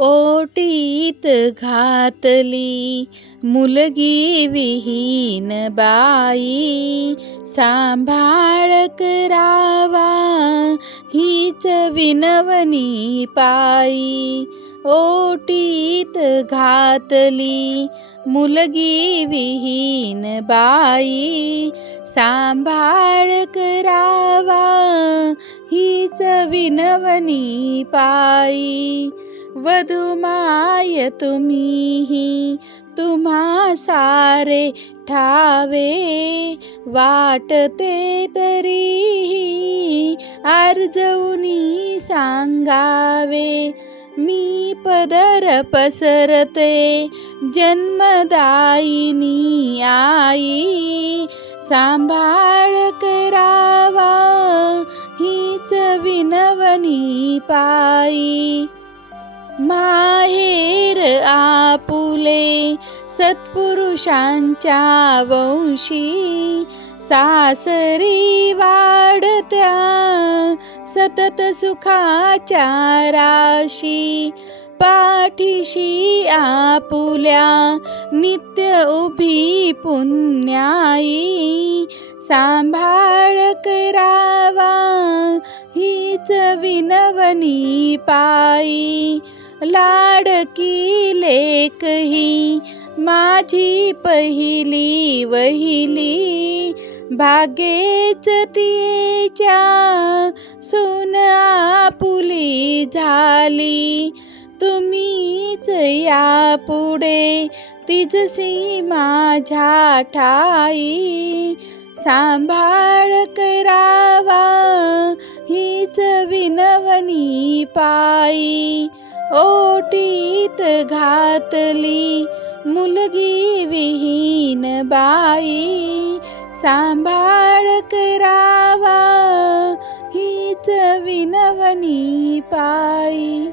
ओटीत घातली मुलगी विहीन बाई, सांभाळ करावा हीच विनवणी पायी. ओटीत घातली मुलगी विहीन बाई, सांभाळ करावा हीच विनवणी पायी. वधुमाय तुम्हीही तुम्हा सारे ठावे, वाटते तरीही आर्जवुनी सांगावे. मी पदर पसरते जन्मदायिनी आई, सांभाळ करावा हीच विनवणी पायी. माहेर आपुले सत्पुरुषांच्या वंशी, सासरी वाढत्या सतत सुखाच्या राशी. पाठीशी आपुल्या नित्य उभी पुण्याई, सांभाळ करावा हीच विनवणी पायी. लाडकी लेक ही माझी पहिली वहिली, भाग्येच तिच्या सून आपुली झाली. तुम्हीच यापुढे तिजसी माझ्या ठाई, सांभाळ करावा हीच विनवणी पायी. ओटीत घातली मुलगी विहीन बाई, सांभाळ करावा हीच विनवणी पायी.